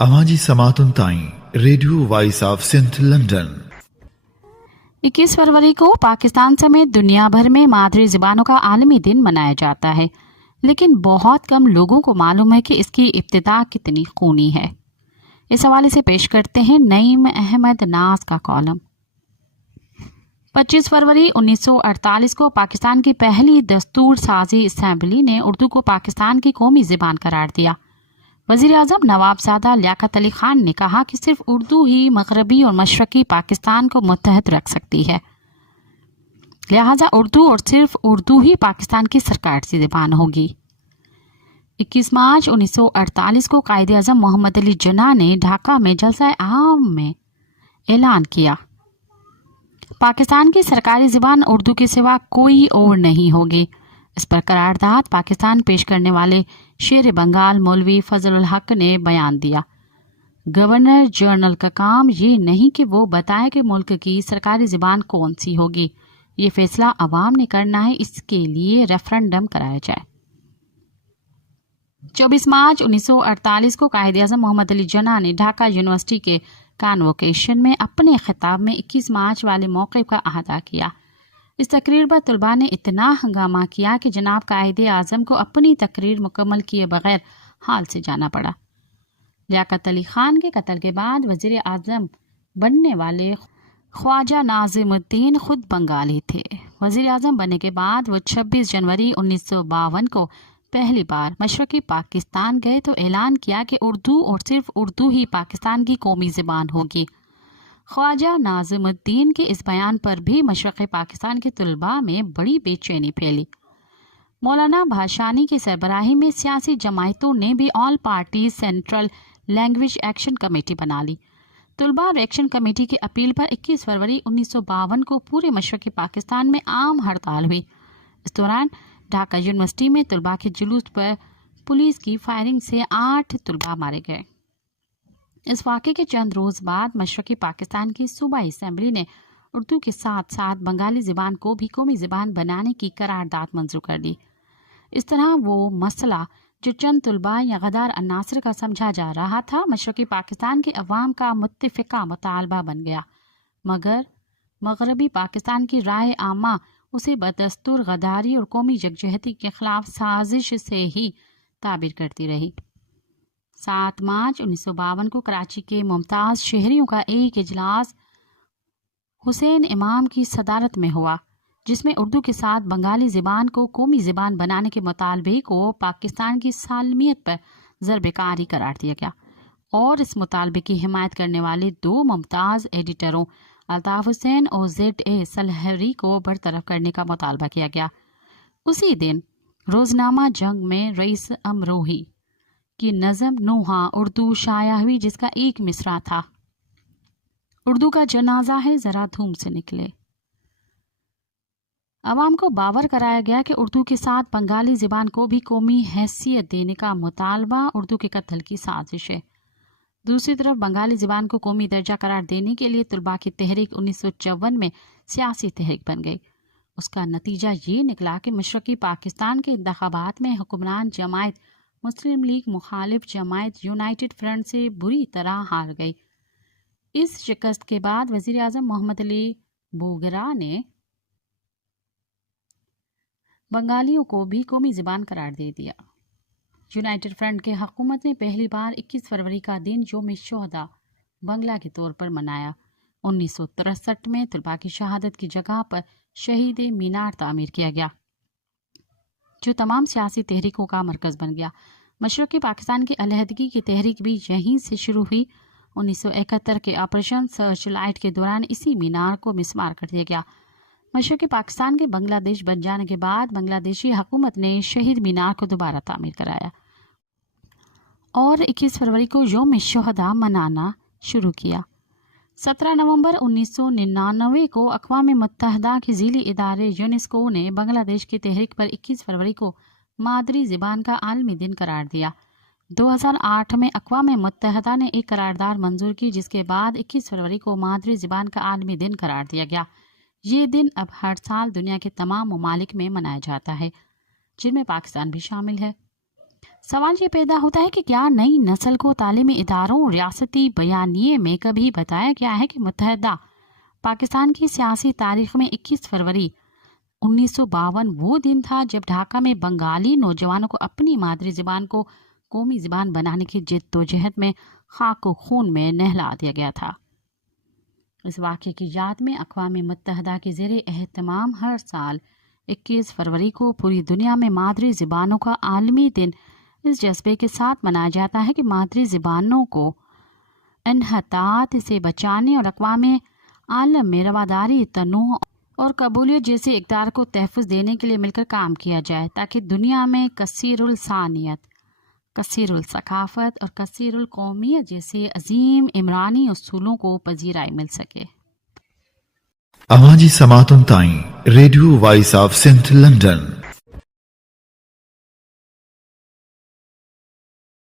आवाज़ी समातुन ताईं radio voice of Sindh London. 21 फरवरी को पाकिस्तान समेत दुनिया भर में मादरी ज़बानों का आलमी दिन मनाया जाता है, लेकिन बहुत कम लोगों को मालूम है कि इसकी इब्तिदा कितनी खूनी है। इस हवाले से पेश करते हैं नईम अहमद नाज का कॉलम। 25 फरवरी 1948 को पाकिस्तान की पहली दस्तूर साजी असम्बली ने उर्दू को पाकिस्तान की कौमी ज़बान करार दिया। वज़ीर आज़म नवाबज़ादा लियाकत अली खान ने कहा कि सिर्फ उर्दू ही मगरबी और मशरकी पाकिस्तान को मुत्तहद रख सकती है, लिहाजा उर्दू और सिर्फ उर्दू ही पाकिस्तान की सरकारी ज़बान होगी। 21 मार्च 1948 को कायदे-आज़म मोहम्मद अली जिन्ना ने ढाका में जलसा आम में ऐलान किया, पाकिस्तान की सरकारी ज़बान उर्दू के सिवा कोई और नहीं होगी। इस पर करारदाद पाकिस्तान पेश करने वाले शेर बंगाल मौलवी फजल हक ने बयान दिया। गवर्नर जनरल का काम ये नहीं कि वो बताए कि मुल्क की सरकारी ज़बान कौन सी होगी, ये फैसला अवाम ने करना है, इसके लिए रेफरेंडम कराया जाए। 24 मार्च 1948 को कायदे-आज़म मोहम्मद अली जिन्ना ने ढाका यूनिवर्सिटी के कॉन्वोकेशन में अपने खिताब में 21 मार्च वाले मौक़िफ़ का अहाता किया। इस तकरीर पर तलबा ने इतना हंगामा किया कि जनाब कायदे आज़म को अपनी तकरीर मुकम्मल किए बगैर हाल से जाना पड़ा। लियाकत अली खान के कत्ल के बाद वज़ीर आज़म बनने वाले ख्वाजा नाज़िमुद्दीन खुद बंगाली थे। वज़ीर आज़म बनने के बाद वो 26 जनवरी 1952 को पहली बार मशरक़ी पाकिस्तान गए तो ऐलान किया कि उर्दू और सिर्फ उर्दू ही पाकिस्तान की कौमी ज़बान होगी। ख्वाजा नाज़िमुद्दीन के इस बयान पर भी मशरक़ी पाकिस्तान के तलबा में बड़ी बेचैनी फैली। मौलाना भाषानी की सरबराही में सियासी जमायतों ने भी all party central language action committee बना ली। तलबा और एक्शन कमेटी की अपील पर 21 फरवरी 1952 को पूरे मशरक़ी पाकिस्तान में आम हड़ताल हुई। इस दौरान ढाका यूनिवर्सिटी में तलबा के जुलूस पर पुलिस की फायरिंग से 8 तलबा मारे गए। इस वाक़े के चंद रोज़ बाद मशरक़ी पाकिस्तान की सूबाई असम्बली ने उर्दू के साथ साथ बंगाली ज़बान को भी कौमी ज़बान बनाने की करारदाद मंजूर कर ली। इस तरह वो मसला जो चंद तलबा या गदार अनासर का समझा जा रहा था, मशरक़ी पाकिस्तान के अवाम का मुत्तफ़िक़ा मुतालबा बन गया, मगर मगरबी पाकिस्तान की राय आमा उसे बदस्तूर गदारी और कौमी यकजहती के ख़िलाफ़ साजिश से ही ताबीर करती रही। 7 मार्च 1952 को कराची के मुमताज़ शहरियों का एक इजलास हुसैन इमाम की सदारत में हुआ, जिसमें उर्दू के साथ बंगाली ज़बान को कौमी ज़बान बनाने के मुतालबे को पाकिस्तान की सालमियत पर ज़रबेकारी करार दिया गया और इस मुतालबे की हिमायत करने वाले 2 मुमताज़ एडिटरों अल्ताफ़ हुसैन और ZA सलहरी को बरतरफ करने का मुतालबा किया गया। उसी दिन रोज़नामा जंग में रईस अमरोही की नज़म नूहा उर्दू शाया हुई, जिसका एक मिसरा था, उर्दू का जनाजा है ज़रा धूम से निकले। अवाम को बावर कराया गया कि उर्दू के साथ बंगाली ज़बान को भी कौमी हैसियत देने का मुतालबा उर्दू के कत्ल की साजिश है। दूसरी तरफ बंगाली ज़बान को कौमी दर्जा करार देने के लिए तलबा की तहरीक 1954 में सियासी तहरीक बन गई। उसका नतीजा ये निकला कि मशरक़ी पाकिस्तान के इंतखाबात में हुक्मरान जमायत मुस्लिम लीग मुखालिफ जमायत यूनाइटेड फ्रंट से बुरी तरह हार गई। इस शिकस्त के बाद वज़ीर आज़म मोहम्मद अली बोगरा ने बंगालियों को भी कौमी ज़बान करार दे दिया। यूनाइटेड फ्रंट के हुकूमत ने पहली बार 21 फरवरी का दिन यौम शोहदा बंगला के तौर पर मनाया। 1963 में तलबा की शहादत की जगह पर शहीद मीनार तामीर किया गया, जो तमाम सियासी तहरीकों का मरकज़ बन गया। मशरक़ी पाकिस्तान की अलहदगी की तहरीक भी यहीं से शुरू हुई। 1971 के ऑपरेशन सर्च लाइट के दौरान इसी मीनार को मिसमार कर दिया गया। मशरक़ी पाकिस्तान के बांग्लादेश बन जाने के बाद बांग्लादेशी हुकूमत ने शहीद मीनार को दोबारा तामीर कराया और 21 फरवरी को यौम शोहदा मनाना शुरू किया। 17 नवंबर 1999 को अक़वाम मुत्तहदा के ज़ीली इदारे यूनेस्को ने बांग्लादेश की तहरीक पर 21 फरवरी को मादरी ज़बान का आलमी दिन करार दिया। 2008 में अक़वाम मुत्तहदा ने एक करारदाद मंजूर की, जिसके बाद 21 फरवरी को मादरी ज़बान का आलमी दिन करार दिया गया। ये दिन अब हर साल दुनिया के तमाम ममालिक में मनाया जाता है, जिनमें पाकिस्तान भी शामिल है। سوال یہ پیدا ہوتا ہے کہ کیا نئی نسل کو تعلیمی اداروں ریاستی بیانیے میں کبھی بتایا گیا ہے کہ متحدہ پاکستان کی سیاسی تاریخ میں 21 فروری 1952 وہ دن تھا جب ڈھاکہ میں بنگالی نوجوانوں کو اپنی مادری زبان کو قومی زبان بنانے کی جد و جہد میں خاک و خون میں نہلا دیا گیا تھا۔ اس واقعے کی یاد میں اقوام متحدہ کے زیر اہتمام ہر سال 21 فروری کو پوری دنیا میں مادری زبانوں کا عالمی دن اس جذبے کے ساتھ منایا جاتا ہے کہ مادری زبانوں کو انحطاط سے بچانے اور اقوام عالم میں رواداری، تنوع اور قبولیت جیسے اقدار کو تحفظ دینے کے لیے مل کر کام کیا جائے تاکہ دنیا میں کثیر السانیت، کثیر الثقافت اور کثیر القومیت جیسے عظیم عمرانی اصولوں کو پذیرائی مل سکے۔ آواجی سماعتن تائیں ریڈیو وائس آف سنتھ لنڈن